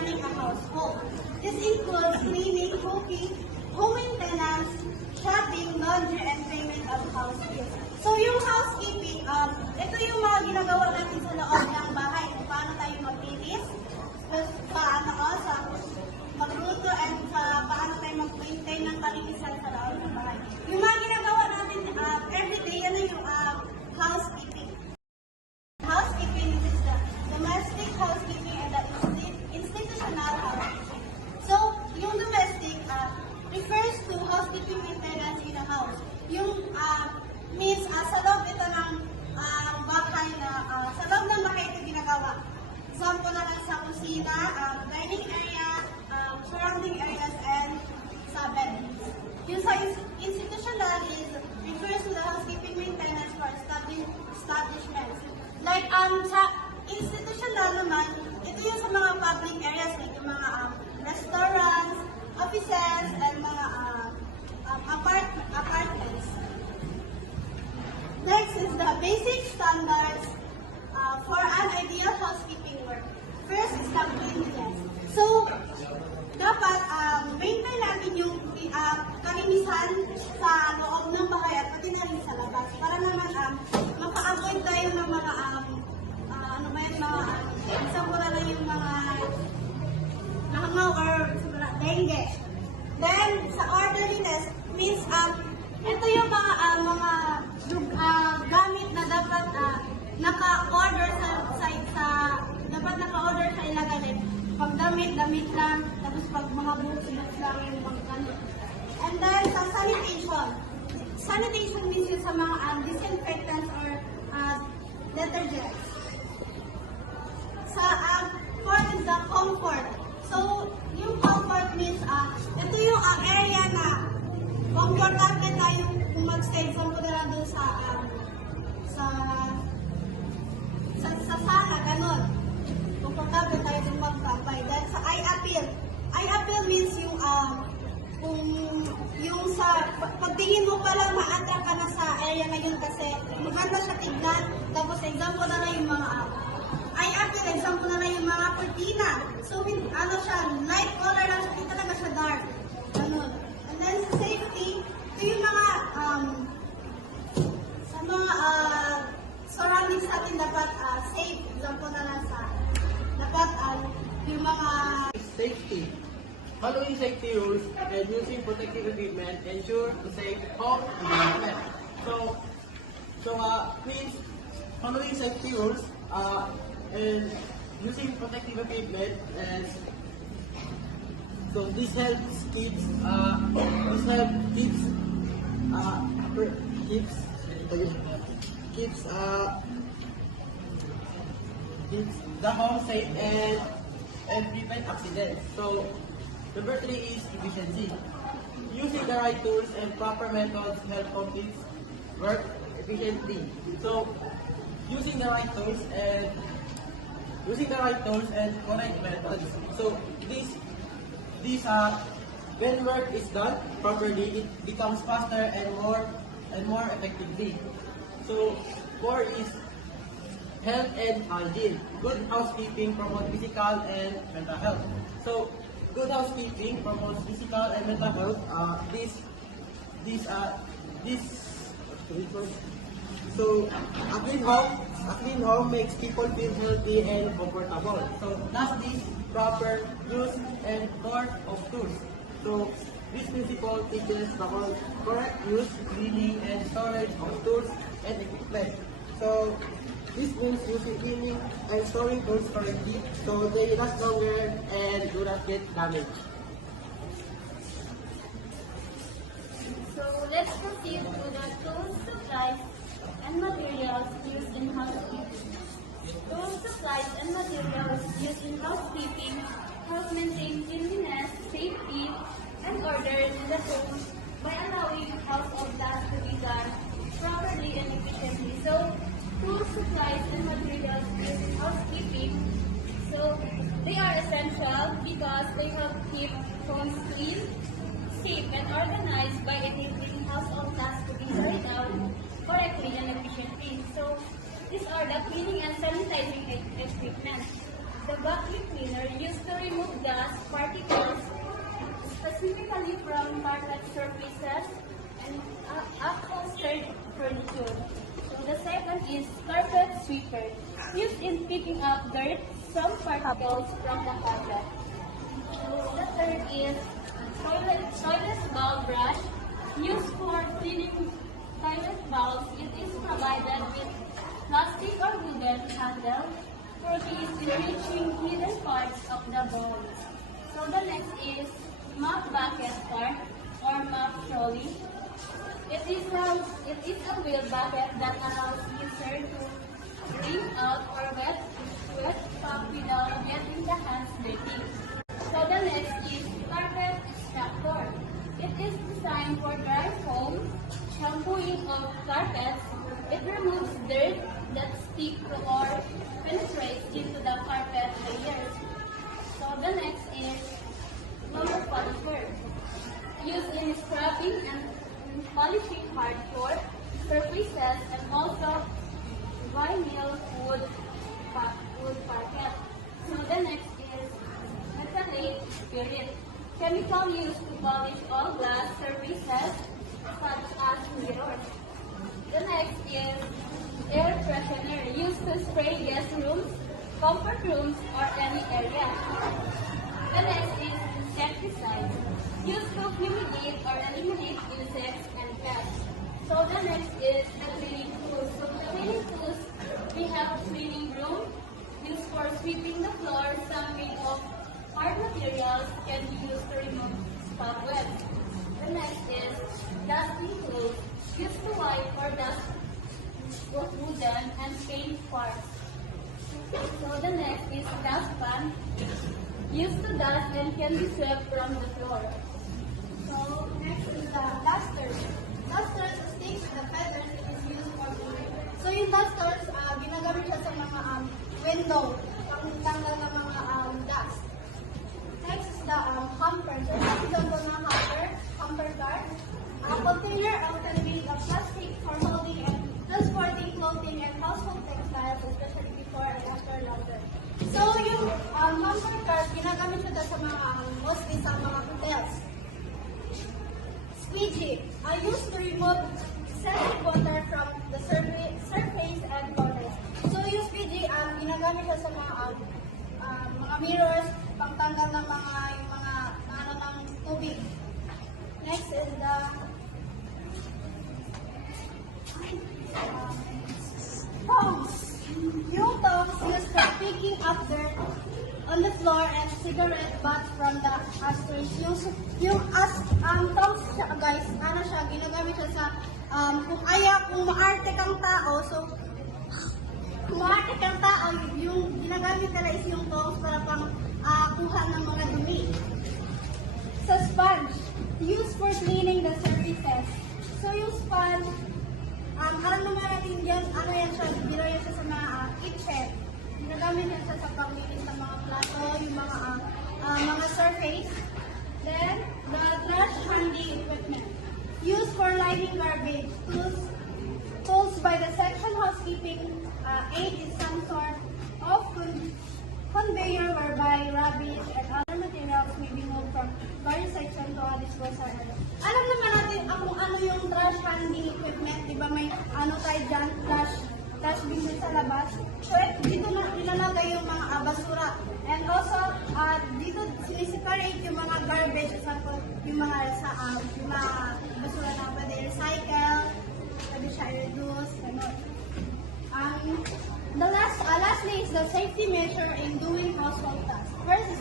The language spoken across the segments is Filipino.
running a household. This includes cleaning, cooking, home maintenance, shopping, laundry, and payment of house bills. So yung housekeeping, ito yung mga ginagawa natin sa loob ng bahay. Kung paano tayo maglinis, sa magluto, and sa paano tayo mag-maintain ng kalinisan sa loob ng bahay. Yung mga ginagawa natin everyday, yan yung housekeeping. Housekeeping is the domestic housekeeping and the institutional housekeeping. So, yung domestic refers to housekeeping maintenance in a house. Yung means sa loob ito ng bahay na sa loob ng bahay ito ginagawa. Example na lang sa kusina, dining area, surrounding areas, and sa bedrooms. Yung sa institutional refers to the housekeeping maintenance for establishments. Like sa institutional naman, ito yung sa mga public areas, like yung mga restaurants, offices, and mga apartments. Next is the basic standards for an ideal housekeeping work. First is the cleanliness. So, dapat maintain natin yung kalinisan sa loob ng bahay at pati na rin sa labas. Para naman maka-avoid tayo ng mga example na lang yung mga langaw or dengue. Then, sa orderliness means ito yung mga gamit na dapat naka-order dapat naka-order sa ilagay. Pag damit lang, tapos pag mga books lang yung mga gamit. And then, sa sanitation. Sanitation means yung sa mga disinfectants or detergents. Fourth is the comfort. So, yung comfort means, ito yung area na comfortable tayo kung mag-stay. Example na lang doon sa sala, ganun. Comfortable tayo kung magkapay. Then sa eye appeal. Eye appeal means yung sa pagtingin mo palang ma-attract ka na sa area na yun kasi maganda siya tignan. Tapos example na lang yung mga eye appeal, example na lang yung mga cortina. So, siya, light color lang siya, hindi talaga siya dark. Ganun. And then sa safety, ito yung mga surroundings natin dapat safe. Example na lang sa dapat yung mga safety. Following safety rules and using protective equipment ensure a safe home environment. Please following safety rules and using protective equipment, and so this helps keeps the home safe and prevent accidents. So, number 3 is efficiency. Using the right tools and proper methods help complete work efficiently. So, using the right tools and correct methods. So, when work is done properly, it becomes faster and more effectively. So, 4 is health and hygiene. Good housekeeping promotes physical and mental health. So, good housekeeping promotes physical and mental health. So, a clean home makes people feel healthy and comfortable. So, lastly, proper use and store of tools. So, this principle teaches the correct use, cleaning, and storage of tools and equipment. So, this means using cleaning and storing tools correctly so they last longer and do not get damaged. So let's proceed to the tools, supplies, and materials used in housekeeping. Tools, supplies, and materials used in housekeeping help maintain cleanliness, safety, and order in the home by allowing household tasks to be done properly and efficiently. So, tools, supplies, and materials used in housekeeping, so they are essential because they help keep homes clean, safe, and organized by enabling household tasks to be carried out correctly and efficiently. So, these are the cleaning and sanitizing equipment. The vacuum cleaner used to remove carpet surfaces and upholstered furniture. So the second is carpet sweeper, used in picking up dirt from particles from the carpet. So the third is toilet bowl brush, used for cleaning toilet bowls. It is provided with plastic or wooden handle for ease in reaching hidden parts of the bowl. So the next is mop bucket cart or mop trolley. It is a wheel bucket that allows user to bring out or wet top without getting the hands dirty. So the next is carpet extractor. It is designed for dry foam, shampooing of carpets. It removes dirt that stick to or penetrates into the carpet layers. So the next is floor polisher, used in scrubbing and polishing hardcore surfaces and also vinyl wood parquet. So the next is metallate spirit, chemical used to polish all glass surfaces such as mirrors. The next is air freshener, used to spray guest rooms, comfort rooms, or any area. The next is insecticide, used to fumigate or eliminate insects and pests. So the next is the cleaning tools. So the cleaning tools, we have cleaning broom, used for sweeping the floor. Some made of hard materials can be used to remove cobwebs. The next is dusting tools, used to wipe or dust wooden and paint parts. So the next is dustpan, used to dust and can be swept from the floor. So next is the dusters. Dusters, sticks with the feathers, it is used for cleaning. So yung dusters, ginagamit siya sa mga window, pangtanggal ng mga dust. Next is the hamper. So for example ng hamper cart. A container can be made of plastic for holding and transporting clothing and household textiles, especially before and after laundry. So yung hamper cart, ginagamit siya sa mga mostly sa mga hotels. Squeegee are used to remove excessive water from the surface and corners. So yung squeegee, ginagamit siya sa mga mirrors, pangtanggal ng yung mga ng tubig. Next is the tongs. Yung tongs used for picking up dirt on the floor and cigarette butts from the ashtrays. Yung tongs siya, guys, ginagamit siya sa kung maarte kang tao, so kung maarte kang tao, yung ginagamit nila is yung tongs para pang kuha ng mga dumi. Sa sponge, used for cleaning the surfaces. So yung sponge, alam naman natin yan, yan siya, biro yan siya sa mga kitchen. Ginagamit yan siya sa paglinis ng mga plato, yung mga surface. Then, the trash handling equipment, used for lining garbage. Tools by the section housekeeping aid is some sort of conveyor whereby rubbish and other materials may be moved from various sections to a disposal area. Alam naman natin kung ano yung trash handling equipment, di ba may tayo dyan, trash bin sa labas. So dito na ilalagay yung mga basura. And also, dito siniseparate yung mga garbage, example, yung mga basura na pwede recycle, pwede siya i-reduce, gano'n. Lastly is the safety measure in doing household tasks. First is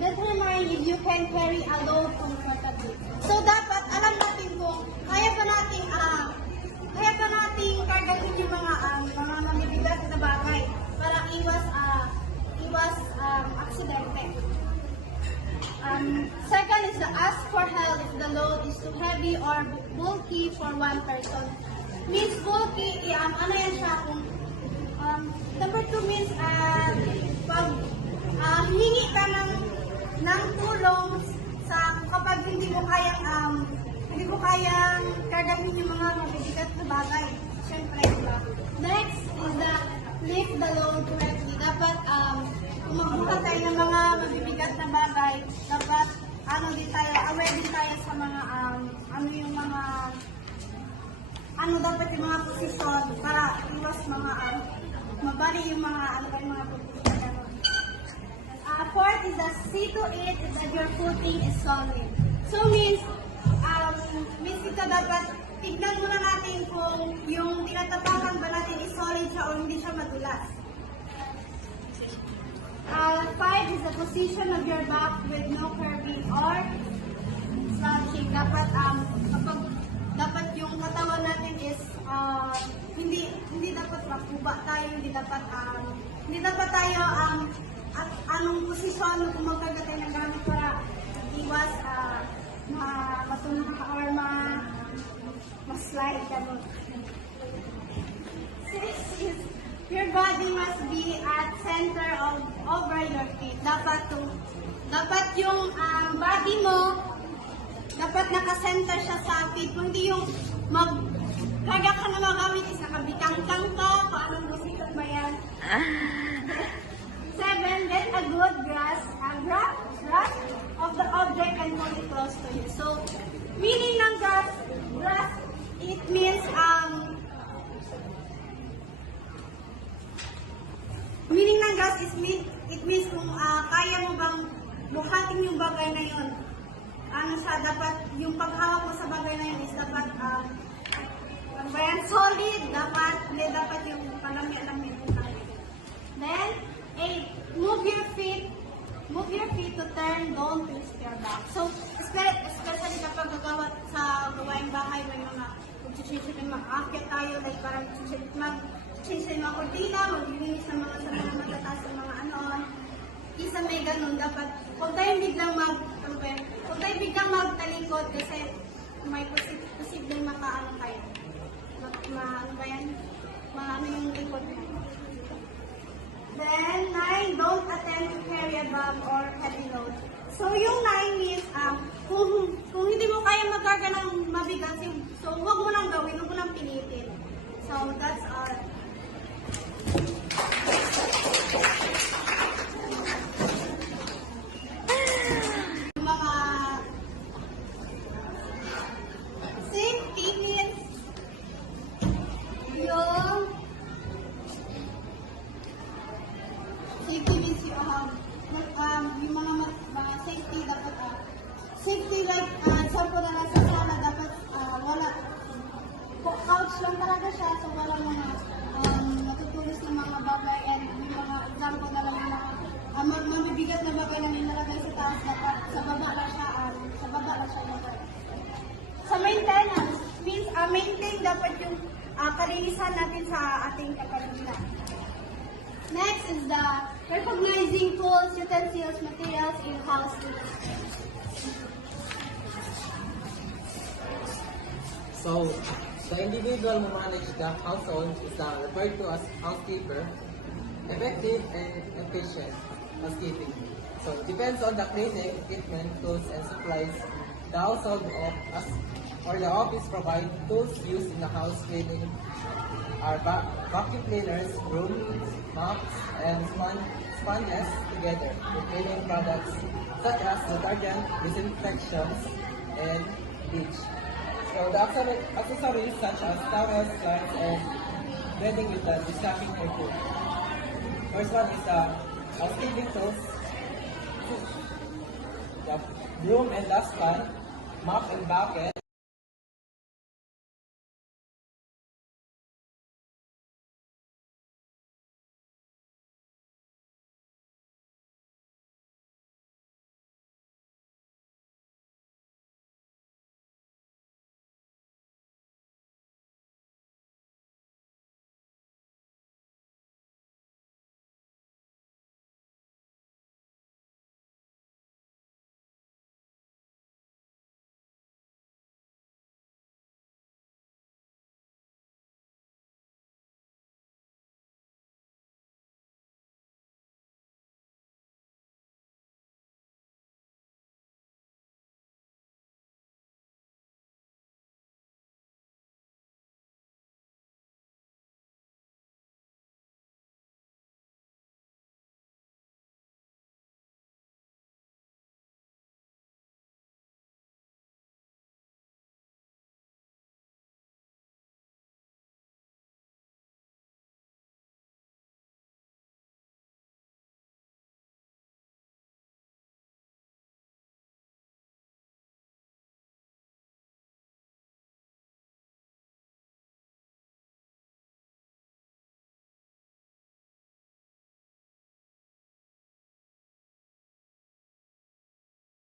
determine if you can carry a load comfortably. So dapat alam natin kung kaya pa nating kargahin yung mga mabibigat na bagay para iwas aksidente. Second is the ask for help if the load is too heavy or bulky for one person. Means bulky, ano yan siya kung number 2 means pag hingi ka ng tulong sa kapag hindi mo kayang kargahin yung mga mabibigat na bagay. Siyempre, diba? Next is the lift the load correctly. Dapat kung magbuhat tayo ng mga mabibigat na bagay, dapat aware din tayo sa mga ano yung mga ano dapat yung mga posisyon para iwas mga mabali yung mga ano ba yung mga posisyon. Fourth is the see to it is that your footing is solid. So means ito dapat tignan muna natin kung yung tinatapakan ba natin is solid siya o hindi siya madulas. Five is the position of your back with no curving or slouching. Dapat yung katawan natin is hindi dapat makuba tayo, hindi dapat tayo anong posisyon kung magkagatay ng gamit para iwas matunog or ma-slide ka mo. Six is your body must be at center over your feet. Dapat yung body mo dapat naka-center siya sa feet. Kundi yung magkaga ka na magamit is nakabitang-tang ka. Paanong position ba yan? 7, get a good grasp of the object and hold it close to you. So, meaning ng grasp, it means it means kung kaya mo bang buhatin yung bagay na yun. Dapat yung paghawak mo sa bagay na yun is dapat solid, dapat yung palami-alami. Then, 8, move your feet to turn, don't twist your back. So, especially kapag gagawat sa gawaing bahay, may mga mag-akit tayo, like parang mag-change ng mga kortina, maglilinis ng mga sa mga matataas ng mga isa may ganun, dapat huwag tayong biglang magtalikod kasi may posibleng makaano kayo. Maano yung likod mo. Then, 9, don't attempt to carry a bag or heavy load. So, yung 9 means, kung hindi mo kaya magkarga ng mabigat, so huwag mo nang gawin, huwag mo nang pinitin. So, that's all. Mga safety means, yung mga safety dapat safety like example na lang sa sala dapat wala couch lang talaga siya so wala mga natutulis ng mga bagay and yung mga example na lang mga mabibigat na bagay na nilalagay sa taas dapat sa baba lang siya sa maintenance means maintain dapat yung kalinisan natin sa ating kapaligiran. Next is the recognizing tools, utensils, materials in housekeeping. So, the individual who manages the household is referred to as housekeeper. Effective and efficient housekeeping. So, it depends on the cleaning, equipment, tools, and supplies. The household or the office provide tools used in the house cleaning are vacuum cleaners, brooms, mops, and sponges together with cleaning products such as detergent, disinfectants, and bleach. So the accessories such as towels, cloths, and bedding with the dishwashing for food. First one is the housekeeping tools, the broom and dustpan, mop and bucket,